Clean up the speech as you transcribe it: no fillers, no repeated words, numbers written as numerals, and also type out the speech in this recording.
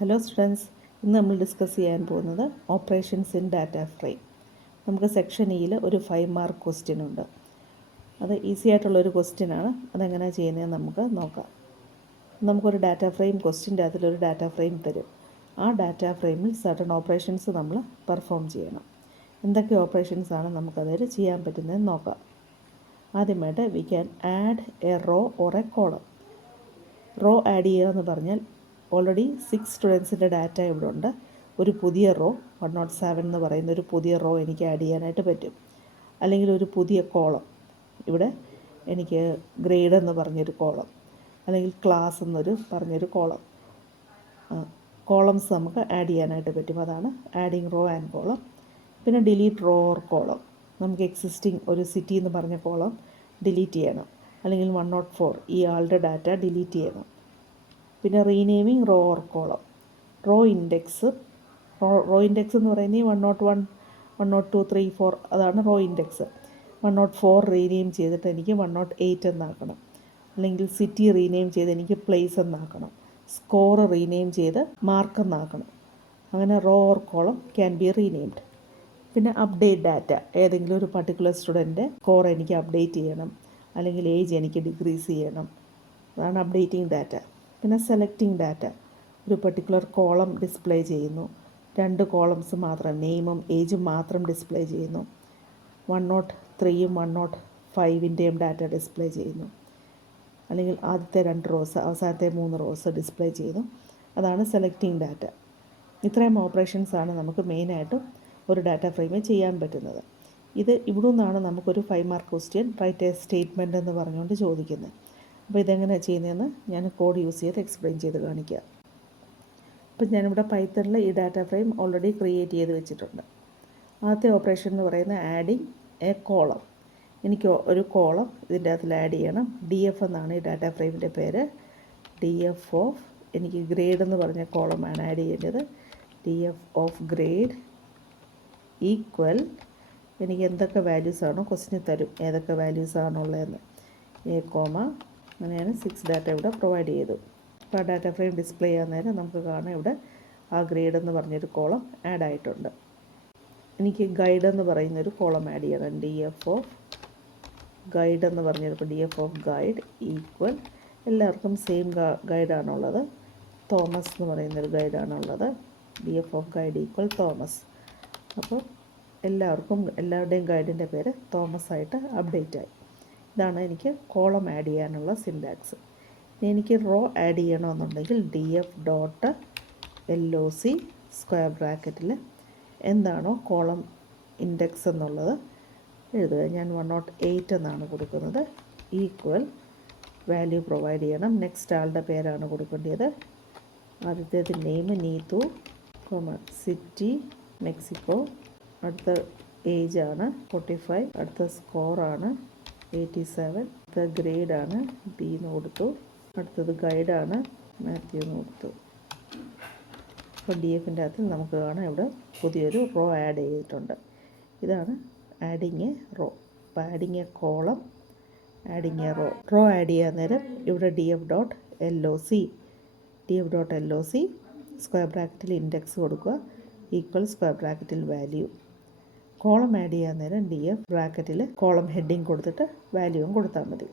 Hello students, ഇന്ന് നമ്മൾ discuss ചെയ്യാൻ പോകുന്നത് ഓപ്പറേഷൻസ് ഇൻ ഡാറ്റ ഫ്രെയിം. നമുക്ക് സെക്ഷൻ ഇയിൽ ഒരു 5 മാർക്ക് ക്വസ്റ്റ്യൻ ഉണ്ട്. അത് ഈസി ആയിട്ടുള്ളൊരു ക്വസ്റ്റ്യനാണ്. അതെങ്ങനെയാണ് ചെയ്യുന്നതെന്ന് നമുക്ക് നോക്കാം. നമുക്കൊരു ഡാറ്റ ഫ്രെയിം ക്വസ്റ്റ്യൻ്റെ അതിലൊരു ഡാറ്റ ഫ്രെയിം തരും. ആ ഡാറ്റ ഫ്രെയിമിൽ സർട്ടൺ ഓപ്പറേഷൻസ് നമ്മൾ പെർഫോം ചെയ്യണം. എന്തൊക്കെ ഓപ്പറേഷൻസാണ് നമുക്കതിൽ ചെയ്യാൻ പറ്റുന്നതെന്ന് നോക്കാം. ആദ്യമായിട്ട് we can add a row or a column. Row add ചെയ്യുക എന്ന് പറഞ്ഞാൽ ഓൾറെഡി 6 സ്റ്റുഡൻസിൻ്റെ ഡാറ്റ ഇവിടെ ഉണ്ട്. ഒരു പുതിയ റോ 107 എന്ന് പറയുന്ന ഒരു പുതിയ റോ എനിക്ക് ആഡ് ചെയ്യാനായിട്ട് പറ്റും. അല്ലെങ്കിൽ ഒരു പുതിയ കോളം, ഇവിടെ എനിക്ക് ഗ്രേഡ് എന്ന് പറഞ്ഞൊരു കോളം, അല്ലെങ്കിൽ ക്ലാസ് എന്നൊരു പറഞ്ഞൊരു കോളം, കോളംസ് നമുക്ക് ആഡ് ചെയ്യാനായിട്ട് പറ്റും. അതാണ് ആഡിങ് റോ ആൻഡ് കോളം. പിന്നെ ഡിലീറ്റ് റോ ഓർ കോളം. നമുക്ക് എക്സിസ്റ്റിംഗ് ഒരു സിറ്റി എന്ന് പറഞ്ഞ കോളം ഡിലീറ്റ് ചെയ്യണം, അല്ലെങ്കിൽ 104 ഈ ആളുടെ ഡാറ്റ ഡിലീറ്റ് ചെയ്യണം. പിന്നെ renaming row or column. Row index എന്ന് പറയുന്നത് 101, 102, 3, 4 അതാണ് റോ ഇൻഡെക്സ്. 104 റീനെയിം ചെയ്തിട്ട് എനിക്ക് 108 എന്നാക്കണം. അല്ലെങ്കിൽ സിറ്റി റീനെയിം ചെയ്ത് എനിക്ക് പ്ലേസ് എന്നാക്കണം. സ്കോർ റീനെയിം ചെയ്ത് മാർക്ക് എന്നാക്കണം. അങ്ങനെ row or column can be renamed. പിന്നെ അപ്ഡേറ്റ് ഡാറ്റ. ഏതെങ്കിലും ഒരു പർട്ടിക്കുലർ സ്റ്റുഡൻറ്റ് സ്കോർ എനിക്ക് അപ്ഡേറ്റ് ചെയ്യണം, അല്ലെങ്കിൽ ഏജ് എനിക്ക് ഡിക്രീസ് ചെയ്യണം. അതാണ് അപ്ഡേറ്റിംഗ് ഡാറ്റ. പിന്നെ സെലക്ടിങ് ഡാറ്റ. ഒരു പർട്ടിക്കുലർ കോളം ഡിസ്പ്ലേ ചെയ്യുന്നു. 2 കോളംസ് മാത്രം, നെയിമും ഏജും മാത്രം ഡിസ്പ്ലേ ചെയ്യുന്നു. 103യും 105ൻ്റെയും ഡാറ്റ ഡിസ്പ്ലേ ചെയ്യുന്നു. അല്ലെങ്കിൽ ആദ്യത്തെ 2 റോസ്, അവസാനത്തെ 3 റോസ് ഡിസ്പ്ലേ ചെയ്യുന്നു. അതാണ് സെലക്ടിങ് ഡാറ്റ. ഇത്രയും ഓപ്പറേഷൻസാണ് നമുക്ക് മെയിനായിട്ടും ഒരു ഡാറ്റ ഫ്രെയിമിൽ ചെയ്യാൻ പറ്റുന്നത്. ഇവിടെ നിന്നാണ് നമുക്കൊരു 5 mark question write a statement എന്ന് പറഞ്ഞുകൊണ്ട് ചോദിക്കുന്നത്. അപ്പോൾ ഇതെങ്ങനെയാണ് ചെയ്യുന്നതെന്ന് ഞാൻ കോഡ് യൂസ് ചെയ്ത് എക്സ്പ്ലെയിൻ ചെയ്ത് കാണിക്കാം. അപ്പം ഞാനിവിടെ പൈത്തണിൽ ഈ ഡാറ്റ ഫ്രെയിം ഓൾറെഡി ക്രിയേറ്റ് ചെയ്ത് വെച്ചിട്ടുണ്ട്. ആദ്യത്തെ ഓപ്പറേഷൻ എന്ന് പറയുന്നത് ആഡിങ് എ കോളം. എനിക്ക് ഒരു കോളം ഇതിൻ്റെ അകത്തിൽ ആഡ് ചെയ്യണം. DF എന്നാണ് ഈ ഡാറ്റ ഫ്രെയിമിൻ്റെ പേര്. DF ഓഫ്, എനിക്ക് ഗ്രേഡ് എന്ന് പറഞ്ഞ കോളമാണ് ആഡ് ചെയ്യേണ്ടത്. DF ഓഫ് ഗ്രേഡ് ഈക്വൽ, എനിക്ക് എന്തൊക്കെ വാല്യൂസാണോ ക്വസ്റ്റിന് തരും, ഏതൊക്കെ വാല്യൂസാണുള്ളതെന്ന്. എ കോമ, അങ്ങനെയാണ് 6 ഡാറ്റ ഇവിടെ പ്രൊവൈഡ് ചെയ്തു. അപ്പോൾ ആ ഡാറ്റ ഫ്രെയിം ഡിസ്പ്ലേ ചെയ്യാൻ നേരം നമുക്ക് കാണാം ഇവിടെ ആ ഗ്രേഡ് എന്ന് പറഞ്ഞൊരു കോളം ആഡ് ആയിട്ടുണ്ട്. എനിക്ക് ഗൈഡ് എന്ന് പറയുന്നൊരു കോളം ആഡ് ചെയ്യണം. DF ഓഫ് ഗൈഡ് എന്ന് പറഞ്ഞപ്പോൾ DF ഓഫ് ഗൈഡ് ഈക്വൽ, എല്ലാവർക്കും സെയിം ഗൈഡാണുള്ളത്. തോമസ് എന്ന് പറയുന്നൊരു ഗൈഡാണുള്ളത്. DF of guide equal Thomas. അപ്പോൾ എല്ലാവരുടെയും ഗൈഡിൻ്റെ പേര് തോമസ് ആയിട്ട് അപ്ഡേറ്റ് ആയി. ഇതാണ് എനിക്ക് കോളം ആഡ് ചെയ്യാനുള്ള സിൻടാക്സ്. എനിക്ക് റോ ആഡ് ചെയ്യണമെന്നുണ്ടെങ്കിൽ DF ഡോട്ട് LOC സ്ക്വയർ ബ്രാക്കറ്റിൽ എന്താണോ കോളം ഇൻഡെക്സ് എന്നുള്ളത് എഴുതുക. ഞാൻ 108 എന്നാണ് കൊടുക്കുന്നത്. ഈക്വൽ വാല്യൂ പ്രൊവൈഡ് ചെയ്യണം. നെക്സ്റ്റ് ആളുടെ പേരാണ് കൊടുക്കേണ്ടത്. ആദ്യത്തേത് നെയിം നീതു, സിറ്റി മെക്സിക്കോ, അടുത്ത ഏജാണ് 45, അടുത്ത സ്കോറാണ് 87, അടുത്ത ഗ്രേഡാണ് B എന്ന് കൊടുത്തു, അടുത്തത് ഗൈഡാണ് മാത്യു എന്ന് കൊടുത്തു. അപ്പോൾ DFൻ്റെ അകത്ത് നമുക്ക് കാണാം ഇവിടെ പുതിയൊരു റോ ആഡ് ചെയ്തിട്ടുണ്ട്. ഇതാണ് ആഡിങ് എ റോ. അപ്പോൾ adding a column, adding a row add ചെയ്യാൻ നേരം ഇവിടെ DF ഡോട്ട് LOC സ്ക്വയർ ബ്രാക്കറ്റിൽ ഇൻഡെക്സ് കൊടുക്കുക, ഈക്വൽ സ്ക്വയർ ബ്രാക്കറ്റിൽ വാല്യൂ. കോളം ആഡ് ചെയ്യാൻ നേരം DF ബ്രാക്കറ്റിൽ കോളം ഹെഡിങ് കൊടുത്തിട്ട് വാല്യൂവും കൊടുത്താൽ മതി.